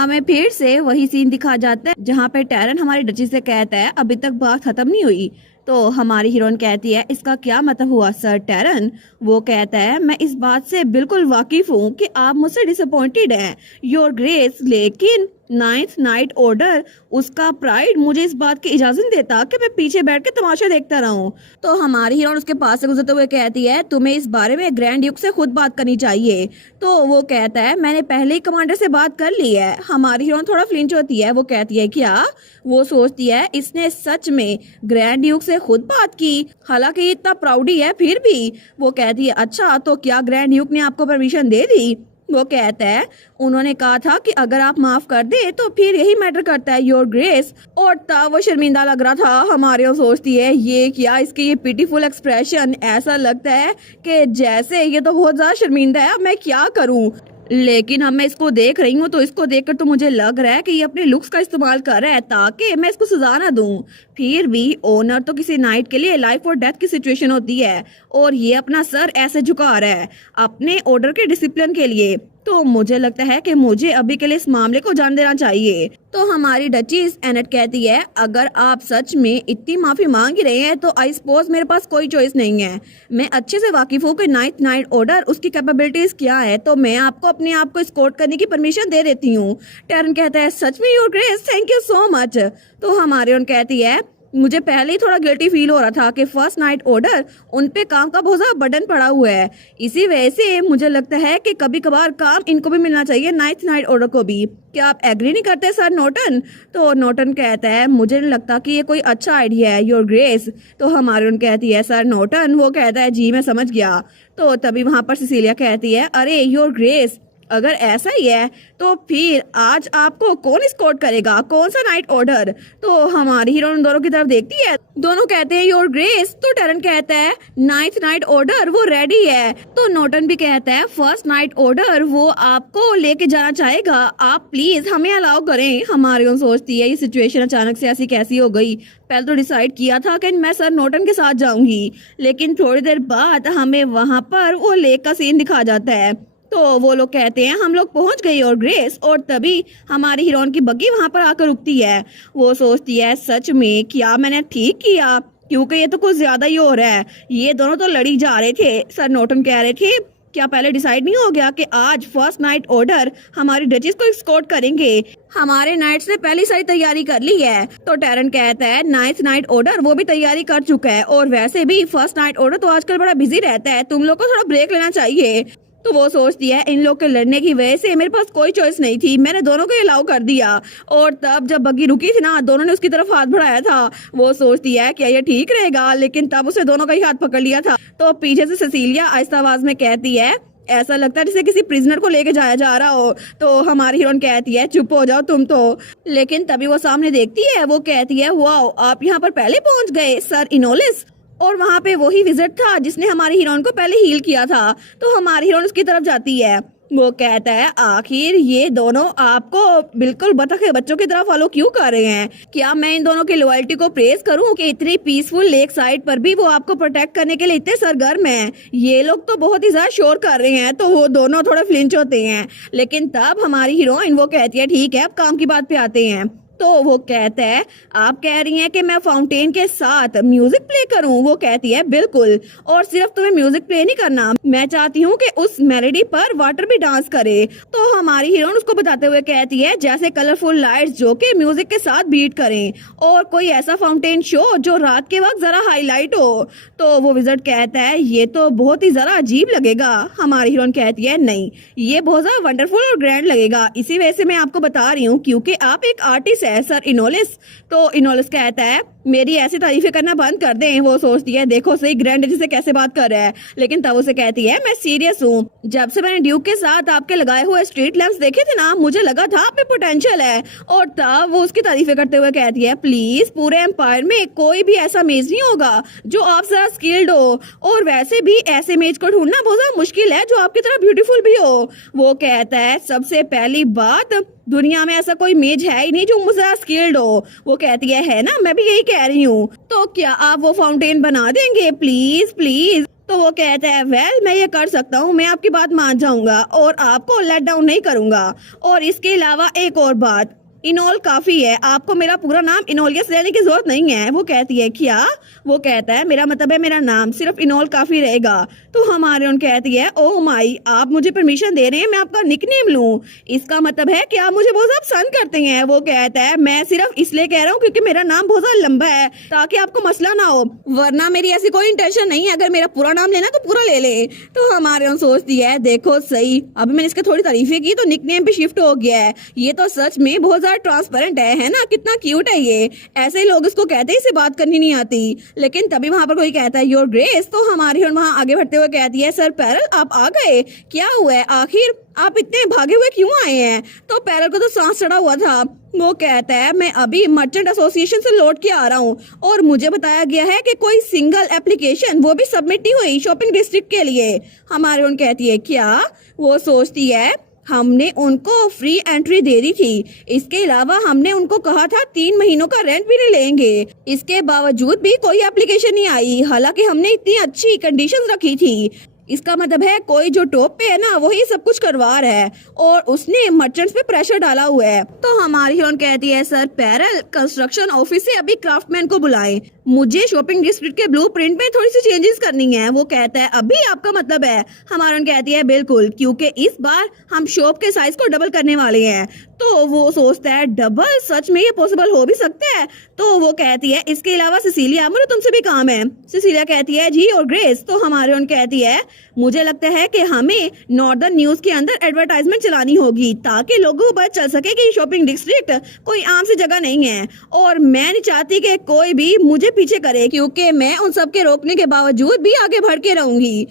हमें फिर से वही सीन दिखा जाता है जहाँ पे टैरन हमारी डची से कहता है अभी तक बात खत्म नहीं हुई। तो हमारी हीरोइन कहती है इसका क्या मतलब हुआ सर टैरन। वो कहता है मैं इस बात से बिल्कुल वाकिफ हूँ कि आप मुझसे डिसअपॉइंटेड हैं योर ग्रेस, लेकिन नाइन्थ नाइट ऑर्डर उसका प्राइड मुझे इस बात की इजाजत नहीं देता कि मैं पीछे बैठ के तमाशा देखता रहूं। तो हमारी हीरोइन उसके पास से गुजरते हुए कहती है तुम्हें इस बारे में ग्रैंड ड्यूक से खुद बात करनी चाहिए। तो वो कहता है मैंने पहले ही कमांडर से बात कर ली है। हमारी हीरोइन थोड़ा फ्लिंच होती है, वो कहती है क्या? वो सोचती है इसने सच में ग्रैंड ड्यूक से खुद बात की, हालांकि ये इतना प्राउडी है फिर भी। वो कहती है अच्छा तो क्या ग्रैंड ड्यूक ने आपको परमिशन दे दी? वो कहता है उन्होंने कहा था कि अगर आप माफ कर दे तो फिर यही मैटर करता है योर ग्रेस। और तब वो शर्मिंदा लग रहा था। हमारे वो सोचती है ये क्या, इसके ये पिटीफुल एक्सप्रेशन, ऐसा लगता है कि जैसे ये तो बहुत ज्यादा शर्मिंदा है, अब मैं क्या करूं। लेकिन अब मैं इसको देख रही हूँ तो इसको देखकर तो मुझे लग रहा है कि ये अपने लुक्स का इस्तेमाल कर रहा है ताकि मैं इसको सजा ना दूं। फिर भी ओनर तो किसी नाइट के लिए लाइफ और डेथ की सिचुएशन होती है और ये अपना सर ऐसे झुका रहा है अपने ऑर्डर के डिसिप्लिन के लिए। तो मुझे लगता है कि मुझे अभी के लिए इस मामले को जान देना चाहिए। तो हमारी डचीज एनेट कहती है अगर आप सच में इतनी माफी मांग ही रहे हैं तो आई सपोज मेरे पास कोई चॉइस नहीं है। मैं अच्छे से वाकिफ हूँ कि नाइन्थ नाइट ऑर्डर उसकी कैपेबिलिटीज क्या है, तो मैं आपको अपने आप को एस्कॉर्ट करने की परमिशन दे देती हूँ। टैरन कहता है सच में your grace, thank you so much. तो हमारी उन कहती है मुझे पहले ही थोड़ा गिल्टी फील हो रहा था कि फर्स्ट नाइट ऑर्डर उन पे काम का बहुत ज्यादा बर्डन पड़ा हुआ है, इसी वजह से मुझे लगता है कि कभी कभार काम इनको भी मिलना चाहिए, नाइन्थ नाइट ऑर्डर को भी। क्या आप एग्री नहीं करते सर नोटन? तो नोटन कहता है मुझे नहीं लगता कि ये कोई अच्छा आइडिया है योर ग्रेस। तो हमारी उन कहती है सर नोटन। वो कहता है जी मैं समझ गया। तो तभी वहां पर सिसिलिया कहती है अरे योर ग्रेस अगर ऐसा ही है तो फिर आज आपको कौन एस्कॉर्ट करेगा, कौन सा नाइट ऑर्डर? तो हमारी हीरोइन दोनों की तरफ देखती है, दोनों कहते हैं योर ग्रेस। तो टैरन कहता है नाइन्थ नाइट ऑर्डर वो रेडी है। तो नोटन भी कहता है फर्स्ट नाइट ऑर्डर वो आपको लेके जाना चाहेगा, आप प्लीज हमें अलाउ करें। हमारी हीरोइन सोचती है ये सिचुएशन अचानक से ऐसी कैसी हो गई, पहले तो डिसाइड किया था कि मैं सर नोटन के साथ जाऊंगी, लेकिन थोड़ी देर बाद हमें वहां पर वो लेक का सीन दिखा जाता है। तो वो लोग कहते हैं हम लोग पहुंच गए और ग्रेस, और तभी हमारी हीरोइन की बग्गी वहां पर आकर रुकती है। वो सोचती है सच में क्या मैंने ठीक किया, क्योंकि ये तो कुछ ज्यादा ही हो रहा है। ये दोनों तो लड़ी जा रहे थे। सर नोटन कह रहे थे क्या पहले डिसाइड नहीं हो गया कि आज फर्स्ट नाइट ऑर्डर हमारी डचेस को एस्कॉर्ट करेंगे? हमारे नाइट्स ने पहली सारी तैयारी कर ली है। तो टैरन कहता है नाइन्थ नाइट ऑर्डर वो भी तैयारी कर चुका है, और वैसे भी फर्स्ट नाइट ऑर्डर तो आजकल बड़ा बिजी रहता है, तुम लोग को थोड़ा ब्रेक लेना चाहिए। तो वो सोचती है इन लोग के लड़ने की वजह से मेरे पास कोई चॉइस नहीं थी, मैंने दोनों को अलाउ कर दिया। और तब जब बग्गी रुकी थी ना, दोनों ने उसकी तरफ हाथ बढ़ाया था। वो सोचती है क्या ये ठीक रहेगा, लेकिन तब उसे दोनों का ही हाथ पकड़ लिया था। तो पीछे से सिसिलिया आहिस्ता आवाज में कहती है ऐसा लगता है जैसे किसी प्रिजनर को लेके जाया जा रहा हो। तो हमारी हीरोइन कहती है चुप हो जाओ तुम तो। लेकिन तभी वो सामने देखती है, वो कहती है वाओ आप यहाँ पर पहले पहुंच गए सर इनोलिस। और वहाँ पे वही विजिट था जिसने हमारी हीरोइन को पहले हील किया था। तो हमारी हीरोइन उसकी तरफ जाती है। वो कहता है आखिर ये दोनों आपको बिल्कुल बतखे बच्चों की तरह फॉलो क्यों कर रहे हैं? क्या मैं इन दोनों की लॉयल्टी को प्रेज करूं कि इतनी पीसफुल लेक साइड पर भी वो आपको प्रोटेक्ट करने के लिए इतने सरगर्म हैं? ये लोग तो बहुत ही ज्यादा शोर कर रहे हैं। तो वो दोनों थोड़े फ्लिंच होते हैं, लेकिन तब हमारी हीरोइन वो कहती है ठीक है अब काम की बात पे आते हैं। तो वो कहता है आप कह रही हैं कि मैं फाउंटेन के साथ म्यूजिक प्ले करूं? वो कहती है बिल्कुल, और सिर्फ तुम्हें म्यूजिक प्ले नहीं करना, मैं चाहती हूँ कि उस मेलोडी पर वाटर भी डांस करे। तो हमारी हीरोइन उसको बताते हुए कहती है जैसे कलरफुल लाइट्स जो कि म्यूजिक के साथ बीट करें, और कोई ऐसा फाउंटेन शो जो रात के वक्त जरा हाईलाइट हो। तो वो विजिट कहता है ये तो बहुत ही जरा अजीब लगेगा। हमारी हीरोइन कहती है नहीं ये बहुत ज्यादा वंडरफुल और ग्रैंड लगेगा, इसी वजह से मैं आपको बता रही हूँ क्योंकि आप एक आर्टिस्ट है सर इनोलिस। तो इनोलिस कहता है मेरी ऐसी तारीफें करना बंद कर दें। वो सोचती है देखो सही ग्रैंड जिसे कैसे बात कर रहा है, लेकिन तब उसे कहती है मैं सीरियस हूँ। जब से मैंने ड्यूक के साथ आपके लगाए हुए स्ट्रीट लैंप्स देखे थे ना, मुझे लगा था आप में पोटेंशियल है। और तब वो उसकी तारीफें करते हुए कहती है प्लीज पूरे एम्पायर में कोई भी ऐसा मेज नहीं होगा जो आप जरा स्किल्ड हो, और वैसे भी ऐसे मेज को ढूंढना बहुत ज्यादा मुश्किल है जो आपकी तरह ब्यूटीफुल भी हो। वो कहता है सबसे पहली बात दुनिया में ऐसा कोई मेज है ही नहीं जो मुझसे स्किल्ड हो। वो कहती है ना मैं भी यही कह रही हूँ। तो क्या आप वो फाउंटेन बना देंगे प्लीज प्लीज? तो वो कहता है वेल मैं ये कर सकता हूँ, मैं आपकी बात मान जाऊंगा और आपको लेट डाउन नहीं करूंगा। और इसके अलावा एक और बात, इनोल काफी है, आपको मेरा पूरा नाम इनोलियस लेने की जरूरत नहीं है। वो कहती है क्या? वो कहता है मेरा मतलब है मेरा नाम सिर्फ इनोल काफी रहेगा। तो हमारे उन कहती है ओ माई, आप मुझे परमिशन दे रहे हैं मैं आपका निकनेम लूं? इसका मतलब है कि आप मुझे बहुत ज्यादा पसंद करते हैं। वो कहता है मैं सिर्फ इसलिए कह रहा हूँ क्योंकि मेरा नाम बहुत ज्यादा लंबा है ताकि आपको मसला ना हो, वरना मेरी ऐसी कोई इंटेंशन नहीं है, अगर मेरा पूरा नाम लेना तो पूरा ले ले। तो हमारे उन सोचती है देखो सही, अभी मैंने इसके थोड़ी तारीफें की तो निकनेम पे शिफ्ट हो गया है, ये तो सच में बहुत ट्रांसपेरेंट है ना, कितना क्यूट है ये। ऐसे ही लोग इसको कहते हैं इसे बात करनी नहीं आती। लेकिन तभी वहां पर कोई कहता है योर ग्रेस। तो हमारी और वहां आगे बढ़ते हुए कहती है सर पैरल आप आ गए, क्या हुआ है आखिर आप इतने भागे हुए क्यों आए हैं? तो पैरल को तो सांस चढ़ा हुआ था। वो कहता है मैं अभी मर्चेंट एसोसिएशन से लौट के आ रहा हूँ और मुझे बताया गया है कि कोई सिंगल एप्लीकेशन वो भी सबमिट नहीं हुई शॉपिंग डिस्ट्रिक्ट के लिए। हमारी उन कहती है क्या? वो सोचती है हमने उनको फ्री एंट्री दे दी थी, इसके अलावा हमने उनको कहा था 3 महीनों का रेंट भी नहीं लेंगे, इसके बावजूद भी कोई एप्लीकेशन नहीं आई, हालांकि हमने इतनी अच्छी कंडीशंस रखी थी। इसका मतलब है कोई जो टॉप पे है ना वही सब कुछ करवा रहा है और उसने मर्चेंट्स पे प्रेशर डाला हुआ है। तो हमारी हीरोइन कहती है सर पैरल कंस्ट्रक्शन ऑफिस से अभी क्राफ्टमैन को बुलाएं, मुझे शॉपिंग डिस्ट्रिक्ट के ब्लूप्रिंट में थोड़ी सी चेंजेस करनी है। वो कहता है अभी आपका मतलब है? हमारी कहती है बिल्कुल, क्योंकि इस बार हम शॉप के साइज को डबल करने वाले हैं। तो वो सोचता है डबल, सच में ये पॉसिबल हो भी सकता है? तो वो कहती है इसके अलावा सिसिलिया मुझे तुमसे भी काम है। सिसिलिया कहती है जी और ग्रेस। तो हमारे उन कहती है मुझे लगता है कि हमें नॉर्दर्न न्यूज के अंदर एडवर्टाइजमेंट चलानी होगी ताकि लोगों को पता चल सके कि शॉपिंग डिस्ट्रिक्ट कोई आम सी जगह नहीं है और मैं नहीं चाहती कि कोई भी मुझे पीछे करे, क्योंकि मैं उन सबके रोकने के बावजूद भी आगे बढ़ के रहूंगी।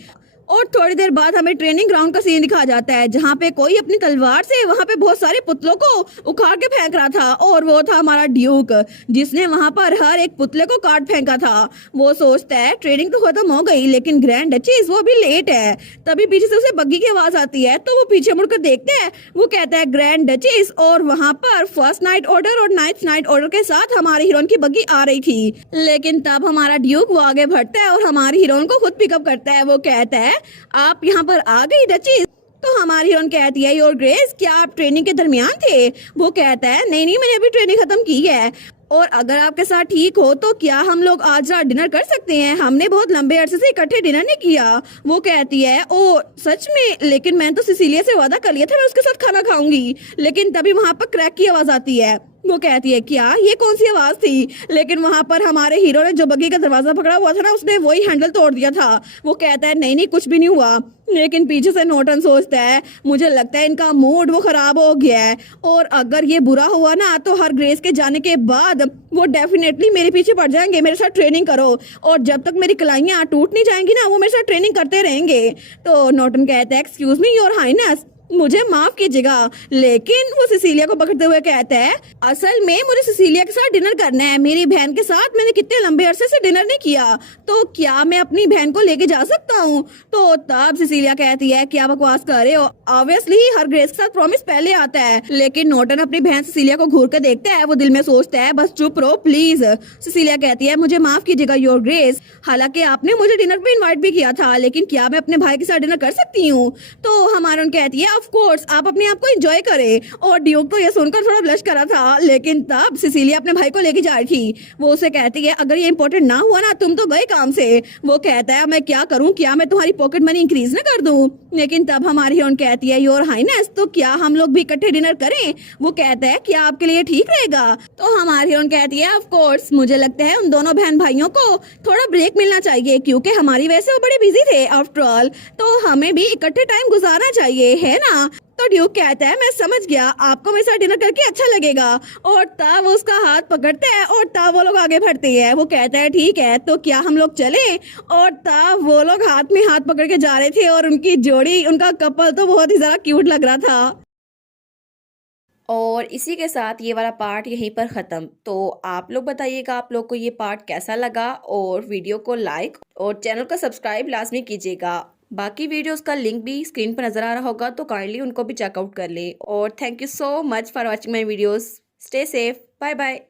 और थोड़ी देर बाद हमें ट्रेनिंग ग्राउंड का सीन दिखाया जाता है जहाँ पे कोई अपनी तलवार से वहाँ पे बहुत सारे पुतलों को उखाड़ के फेंक रहा था और वो था हमारा ड्यूक जिसने वहाँ पर हर एक पुतले को काट फेंका था। वो सोचता है ट्रेनिंग तो खत्म हो गई लेकिन ग्रैंड डचेस वो भी लेट है। तभी पीछे से उसे बग्गी की आवाज आती है तो वो पीछे मुड़कर देखते हैं। वो कहता है ग्रैंड डचेस और वहाँ पर फर्स्ट नाइट ऑर्डर और नाइट ऑर्डर के साथ हमारी हीरोइन की बग्गी आ रही थी। लेकिन तब हमारा ड्यूक वो आगे बढ़ता है और हमारी हीरोइन को खुद पिकअप करता है। वो कहता है आप यहाँ पर आ गई डचेस? तो हमारी हीरोइन कहती है योर ग्रेस क्या आप ट्रेनिंग के दरमियान थे? वो कहता है नहीं मैंने अभी ट्रेनिंग खत्म की है और अगर आपके साथ ठीक हो तो क्या हम लोग आज रात डिनर कर सकते हैं, हमने बहुत लंबे अरसे से इकट्ठे डिनर नहीं किया। वो कहती है ओ सच में, लेकिन मैंने तो सिसिलिया से वादा कर लिया था मैं उसके साथ खाना खाऊंगी। लेकिन तभी वहां पर क्रैक की आवाज आती है। वो कहती है क्या ये कौन सी आवाज थी? लेकिन वहां पर हमारे हीरो ने जो बग्गी का दरवाजा पकड़ा हुआ था ना उसने वही हैंडल तोड़ दिया था। वो कहता है नहीं कुछ भी नहीं हुआ। लेकिन पीछे से नोटन सोचता है मुझे लगता है इनका मूड वो खराब हो गया है और अगर ये बुरा हुआ ना तो हर ग्रेस के जाने के बाद वो डेफिनेटली मेरे पीछे पड़ जाएंगे, मेरे साथ ट्रेनिंग करो और जब तक मेरी कलाइयां टूट नहीं जाएंगी ना वो मेरे साथ ट्रेनिंग करते रहेंगे। तो नोटन कहता है एक्सक्यूज मी योर हाइनेस, मुझे माफ कीजिएगा। लेकिन वो सिसिलिया को पकड़ते हुए कहता है असल में मुझे सिसिलिया के साथ डिनर करना है, मेरी बहन के साथ मैंने कितने लंबे अरसे से डिनर नहीं किया, तो क्या मैं अपनी बहन को लेके जा सकता हूँ? तो तब सिसिलिया कहती है क्या बकवास कर रहे हो, ऑब्वियसली हर ग्रेस के साथ प्रॉमिस पहले आता है। लेकिन नोटन अपनी बहन सिसिलिया को घूर कर देखता है, वो दिल में सोचता है बस चुप रहो प्लीज। सिसिलिया कहती है मुझे माफ कीजिएगा योर ग्रेस, हालांकि आपने मुझे डिनर पे इन्वाइट भी किया था लेकिन क्या मैं अपने भाई के साथ डिनर कर सकती हूँ? तो हमारे उन कहती है ऑफ कोर्स आप अपने आप को एंजॉय करें। और ड्यूक तो ये सुनकर थोड़ा ब्लश करा था लेकिन तब सिसिलिया अपने भाई को लेके जा रही थी। वो उसे कहती है अगर ये इंपॉर्टेंट ना हुआ ना तुम तो गए काम से। वो कहता है मैं क्या करूं, क्या मैं तुम्हारी पॉकेट मनी इंक्रीज ना कर दूं? लेकिन तब हमारी हीरोइन कहती है योर हाइनेस तो क्या हम लोग भी इकट्ठे डिनर करें? वो कहता है क्या आपके लिए ठीक रहेगा? तो हमारी हीरोइन कहती है ऑफ कोर्स, मुझे लगता है उन दोनों बहन भाइयों को थोड़ा ब्रेक मिलना चाहिए क्योंकि हमारी वजह से वो बड़े बिजी थे आफ्टर ऑल, तो हमें भी इकट्ठे टाइम गुजारना चाहिए है ना? तो ड्यूक कहता है मैं समझ गया, आपको मेरे साथ डिनर करके अच्छा लगेगा। और तब वो उसका हाथ पकड़ता है और तब वो लोग आगे बढ़ते हैं। वो कहता है ठीक है तो क्या हम लोग चले? और तब वो लोग हाथ में हाथ पकड़ के जा रहे थे और उनकी जोड़ी, उनका कपल तो बहुत ही ज्यादा क्यूट लग रहा था। और इसी के साथ ये वाला पार्ट यहीं पर ख़त्म। तो आप लोग बताइएगा आप लोग को ये पार्ट कैसा लगा और वीडियो को लाइक और चैनल को सब्सक्राइब लाजमी कीजिएगा। बाकी वीडियोस का लिंक भी स्क्रीन पर नज़र आ रहा होगा तो काइंडली उनको भी चेकआउट कर ले। और thank you so much for watching my videos. Stay safe, bye bye.